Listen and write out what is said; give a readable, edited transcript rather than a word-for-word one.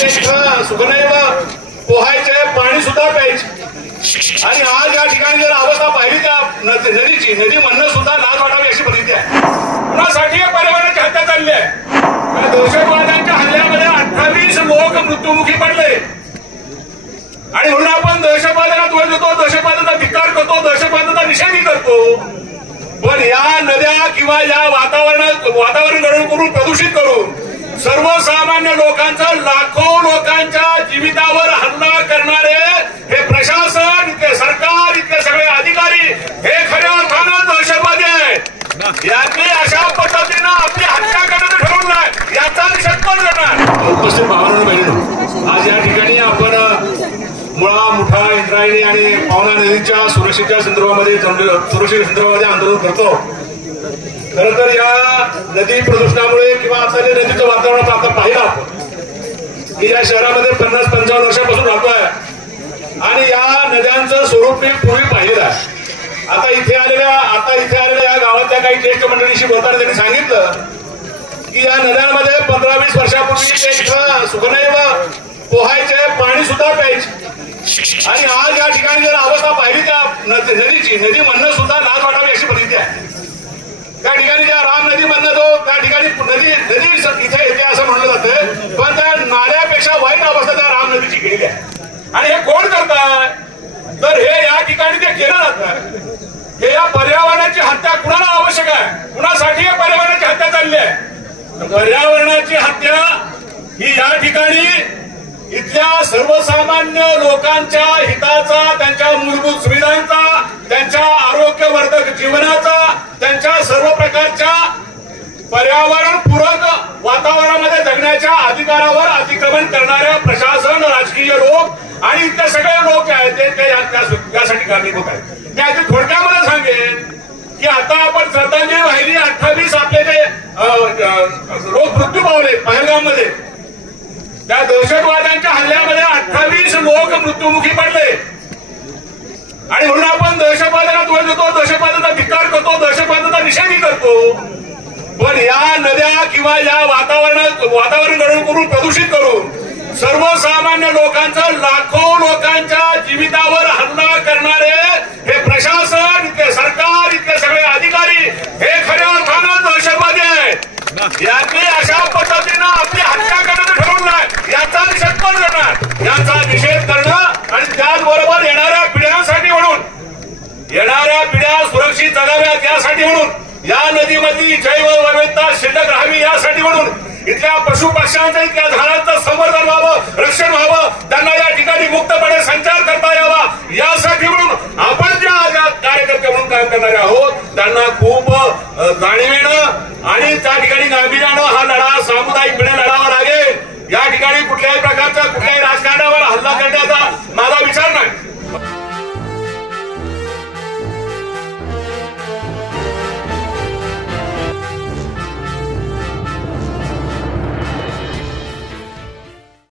सुखनैव पोहायचे, पाणी सुद्धा प्यायचे। आणि आज या ठिकाणी जर अवस्था पाहिली त्या नदीची, नदी म्हणणं सुद्धा लाज वाटावी अशी परिस्थिती आहे। कुणासाठी पर्यावरणाची हत्या चालली आहे। दहशतवाद्यांच्या हल्ल्यामध्ये 28 लोक मृत्युमुखी पडले आणि म्हणून आपण दहशतवादाला दोष देतो, दहशतवादाचा धिक्कार करतो, दहशतवादाचा निषेध करतो। पण या नद्या किंवा या वातावरण गळून करून प्रदूषित करून सर्वसामान्य लोकांचं, लाखो लोकांच्या जीवितावर हल्ला करणारे हे प्रशासन, इथले सरकार, इथले सगळे अधिकारी हे खऱ्या अर्थानं दहशतवादी आहेत। यांनी अशा पद्धतीनं आपली हत्या करण्याचं ठरवलं आहे, याचा निषेध कोण करणार? उपस्थित भावांनो बहिणींनो, आज या ठिकाणी आपण मुळा, मुठा, इंद्रायणी आणि पावना नदीच्या सुरक्षेच्या संदर्भामध्ये आंदोलन करतो। खरं तर या नदी प्रदूषणामुळे किंवा आता जे नदीचं वातावरण आता पाहिलं आपण की या शहरामध्ये 50-55 वर्षापासून राहतोय आणि या नद्यांचं स्वरूप मी पूर्वी पाहिलं आहे। आता इथे आलेल्या या गावातल्या काही ज्येष्ठ मंडळीशी बोलताना त्यांनी सांगितलं की या नद्यांमध्ये 15-20 वर्षापूर्वी इथं सुखनैव पोहायचे, पाणी सुद्धा प्यायचे। आणि आज या ठिकाणी जर अवस्था पाहिली त्या नदीची, नदी म्हणणं सुद्धा लाज वाटावी अशी परिस्थिती आहे। त्या ठिकाणी ज्या राम नदी म्हणणं जो त्या ठिकाणी नदी इथे येते असं म्हणलं जातं, पण त्या नाल्यापेक्षा वाईट अवस्था त्या राम नदीची केलेली आहे। आणि हे कोण करताय तर हे या ठिकाणी ते केलं जातं। हे या पर्यावरणाची हत्या कुणाला आवश्यक आहे, कुणासाठी या पर्यावरणाची हत्या चालली आहे? पर्यावरणाची हत्या ही या ठिकाणी इथल्या सर्वसामान्य लोकांच्या हिताचा, त्यांच्या मूलभूत सुविधांचा, त्यांच्या आरोग्यवर्धक जीवनाचा, त्यांच्या सर्व प्रकारच्या पर्यावरण पूरक वातावरणामध्ये जगण्याच्या अधिकारावर अतिक्रमण करणाऱ्या प्रशासन, राजकीय लोक आणि इथले सगळे लोक जे आहेत ते यासाठी कारणीभूत आहेत। मी अगदी थोडक्यामध्ये सांगेन की आता आपण श्रद्धांजली वाहिली, 28 आपले जे लोक मृत्यू पावले पहलगाममध्ये, त्या दहशतवाद्यांच्या हल्ल्यामध्ये 28 लोक मृत्युमुखी पडले आणि म्हणून आपण दहशतवादाला दोष देतो, दहशतवादाचा धिक्कार करतो, दहशतवादाचा निषेध करतो। पण या नद्या किंवा या वातावरण गळून करून प्रदूषित करून सर्वसामान्य लोकांचं, लाखो लोकांच्या जीवितावर हल्ला करणारे हे प्रशासन, इथले सरकार, इथले सगळे अधिकारी हे खऱ्या अर्थानं दहशतवादी आहेत। यांनी अशा पद्धतीनं आपली हत्या करण्याचं ठरवलं आहे, याचा निषेध कोण करणार? याचा निषेध करणं आणि त्याचबरोबर येणाऱ्या पिढ्यांसाठी म्हणून, येणाऱ्या पिढ्या सुरक्षित जगाव्यात यासाठी म्हणून, या नदीमधली जैवविविधता शिल्लक राहावी यासाठी म्हणून, इथल्या पशु पक्ष्यांचं, इथल्या झाडांचं संवर्धन व्हावं, रक्षण व्हावं, त्यांना या ठिकाणी मुक्तपणे संचार करता यावा यासाठी म्हणून आपण ज्या कार्यकर्ते म्हणून काम करणारे आहोत त्यांना खूप जाणीवेनं आणि त्या ठिकाणी गांभीर्यानं हा लढा सामुदायिकपणे लढावा लागेल। या ठिकाणी कुठल्याही प्रकारचा कुठल्याही राजकारणावर हल्ला करण्याचा माझा विचार नाही।